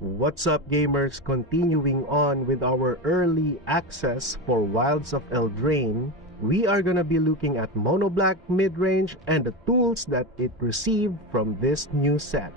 What's up, gamers? Continuing on with our early access for Wilds of Eldraine, we are gonna be looking at Monoblack Midrange and the tools that it received from this new set.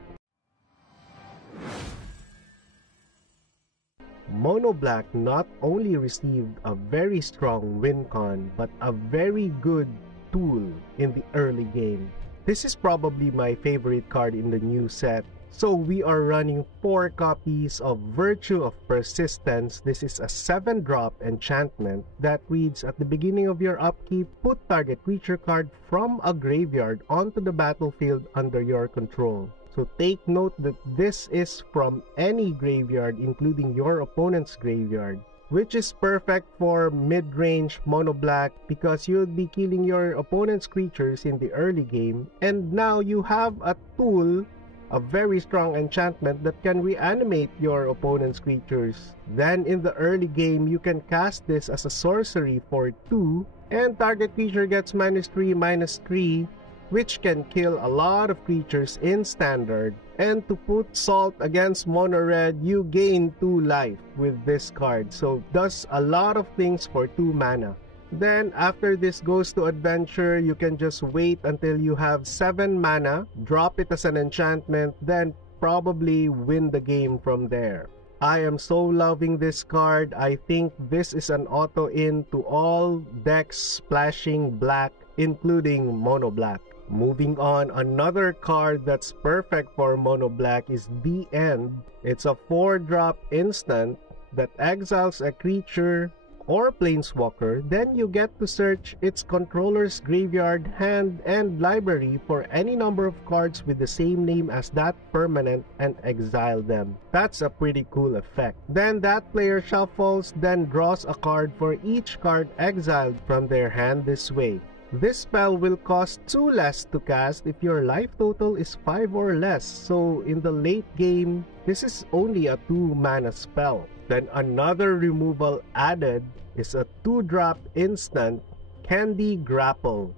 Monoblack not only received a very strong win con, but a very good tool in the early game. This is probably my favorite card in the new set. So we are running 4 copies of Virtue of Persistence. This is a 7-drop enchantment that reads, at the beginning of your upkeep, put target creature card from a graveyard onto the battlefield under your control. So take note that this is from any graveyard, including your opponent's graveyard, which is perfect for mid-range Monoblack because you'll be killing your opponent's creatures in the early game. And now you have a tool, a very strong enchantment that can reanimate your opponent's creatures. Then in the early game, you can cast this as a sorcery for 2, and target creature gets -3/-3, which can kill a lot of creatures in standard. And to put salt against mono red, you gain 2 life with this card, so does a lot of things for 2 mana. Then after this goes to adventure, you can just wait until you have 7 mana, drop it as an enchantment, then probably win the game from there. I am so loving this card. I think this is an auto-in to all decks splashing black, including mono black. Moving on, another card that's perfect for mono black is The End. It's a 4-drop instant that exiles a creature or planeswalker, then you get to search its controller's graveyard, hand, and library for any number of cards with the same name as that permanent and exile them. That's a pretty cool effect. Then that player shuffles, then draws a card for each card exiled from their hand this way. This spell will cost 2 less to cast if your life total is 5 or less, so in the late game, this is only a 2 mana spell. Then another removal added is a 2-drop instant, Candy Grapple.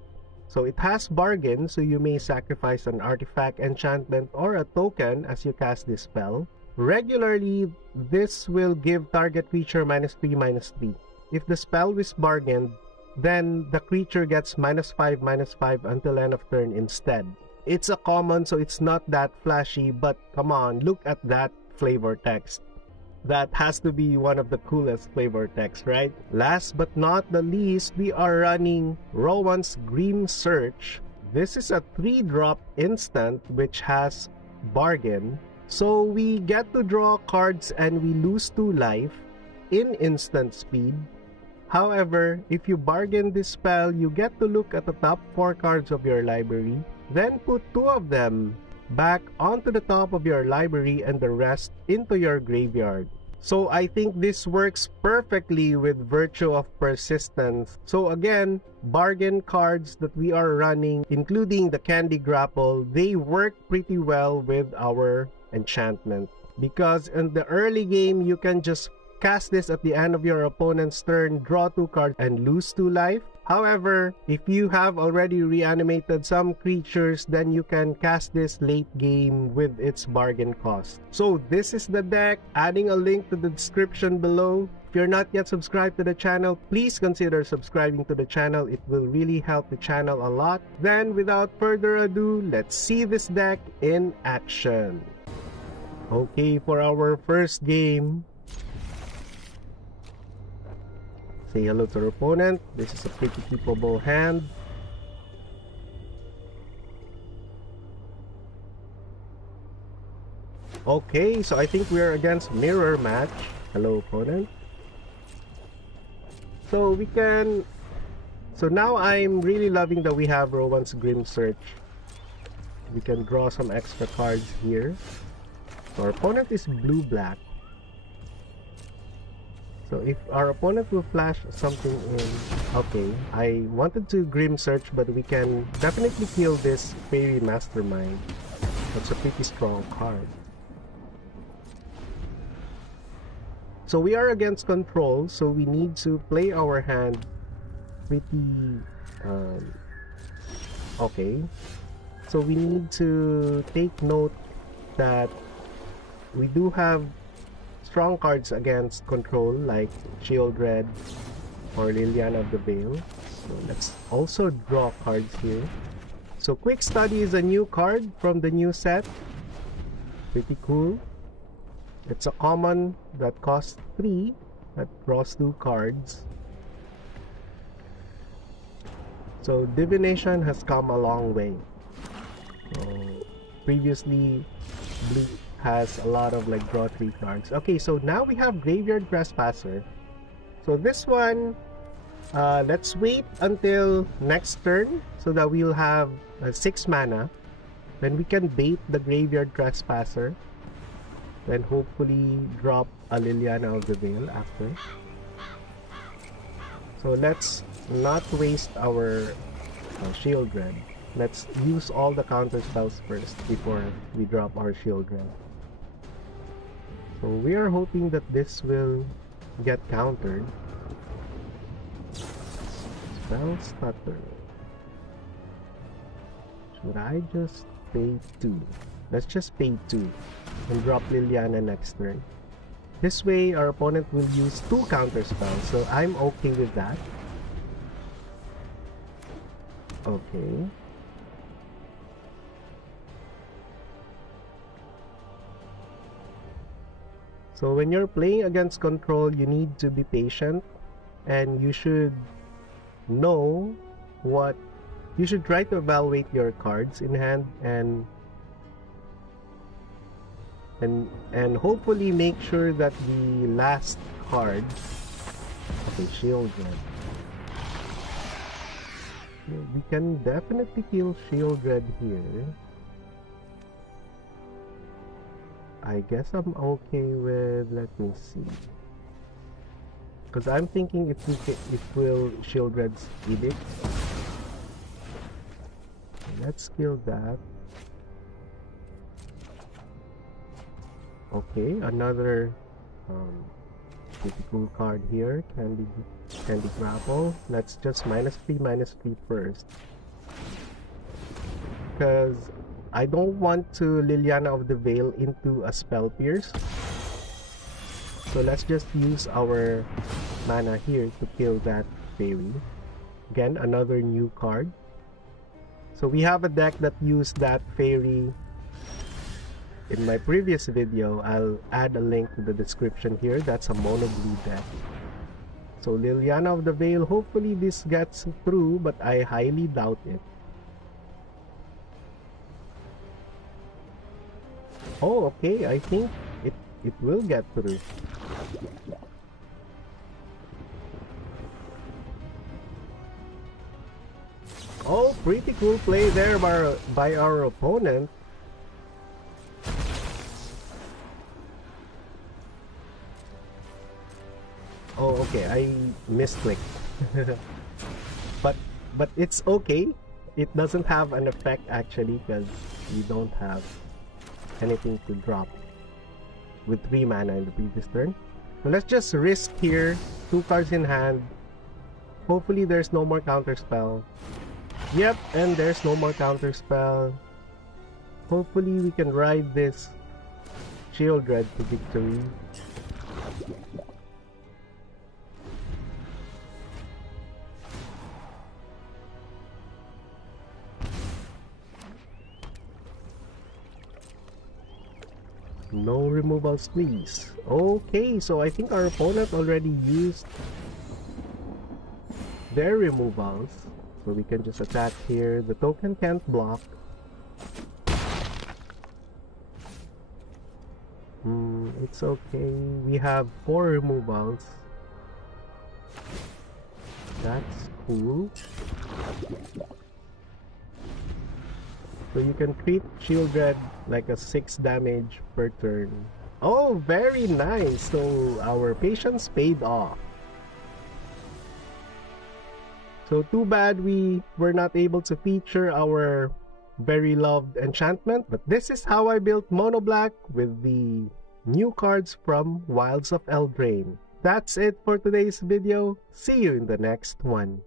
So it has bargain, so you may sacrifice an artifact, enchantment, or a token as you cast this spell. Regularly, this will give target creature -3/-3. If the spell is bargained, then the creature gets -5/-5 until end of turn instead. It's a common, so it's not that flashy, but come on, look at that flavor text. That has to be one of the coolest flavor texts, right? Last but not the least, we are running Rowan's Grim Search. This is a 3-drop instant which has bargain. So we get to draw cards and we lose 2 life in instant speed. However, if you bargain this spell, you get to look at the top 4 cards of your library, then put 2 of them back onto the top of your library and the rest into your graveyard. So I think this works perfectly with Virtue of Persistence. So again, bargain cards that we are running, including the Candy Grapple, they work pretty well with our enchantment. Because in the early game, you can just cast this at the end of your opponent's turn, draw 2 cards, and lose 2 life. However, if you have already reanimated some creatures, then you can cast this late game with its bargain cost. So this is the deck, adding a link to the description below. If you're not yet subscribed to the channel, please consider subscribing to the channel. It will really help the channel a lot. Then without further ado, let's see this deck in action. Okay, for our first game, say hello to our opponent. This is a pretty keepable hand. Okay, so I think we are against mirror match. Hello, opponent. So we can... So now I'm really loving that we have Rowan's Grim Search. We can draw some extra cards here. So our opponent is blue-black. So if our opponent will flash something in... Okay, I wanted to Grim Search, but we can definitely kill this Fairy Mastermind. That's a pretty strong card. So we are against control, so we need to play our hand pretty... okay. So we need to take note that we do have strong cards against control like Sheoldred or Liliana of the Veil. So let's also draw cards here. So Quick Study is a new card from the new set. Pretty cool. It's a common that costs 3, that draws 2 cards. So Divination has come a long way. Previously, blue has a lot of like draw 3 cards. Okay, so now we have Graveyard Trespasser. So this one, let's wait until next turn so that we'll have 6 mana. Then we can bait the Graveyard Trespasser. Then hopefully drop a Liliana of the Veil after. So let's not waste our Sheoldred. Let's use all the counter spells first before we drop our Sheoldred. So we are hoping that this will get countered. Spell Stutter. Should I just pay 2? Let's just pay 2 and drop Liliana next turn. This way our opponent will use 2 counter spells, so I'm okay with that. Okay. So when you're playing against control, you need to be patient and you should know what you should try to evaluate your cards in hand and hopefully make sure that the last card, okay, Sheoldred. We can definitely kill Sheoldred here. I guess I'm okay with, let me see. Because I'm thinking if we'll Sheoldred's Edict. Let's kill that. Okay, another pretty cool card here, Candy Grapple. Let's just -3/-3 first. Because I don't want to Liliana of the Veil into a Spell Pierce. So let's just use our mana here to kill that fairy. Again, another new card. So we have a deck that used that fairy in my previous video. I'll add a link to the description here. That's a mono blue deck. So Liliana of the Veil, hopefully this gets through, but I highly doubt it. Oh, okay, I think it will get through. Oh, pretty cool play there by our opponent. Oh, okay, I misclicked. but it's okay. It doesn't have an effect actually because we don't have anything to drop with 3 mana in the previous turn. So let's just risk here, 2 cards in hand. Hopefully there's no more counter spell. Yep, and there's no more counter spell. Hopefully we can ride this Sheoldred to victory. No removals, please. Okay, so I think our opponent already used their removals. So we can just attack here. The token can't block. It's okay. We have 4 removals. That's cool. So you can treat Sheoldred like a 6 damage per turn. Oh, very nice! So our patience paid off. So too bad we were not able to feature our very loved enchantment. But this is how I built Monoblack with the new cards from Wilds of Eldraine. That's it for today's video. See you in the next one.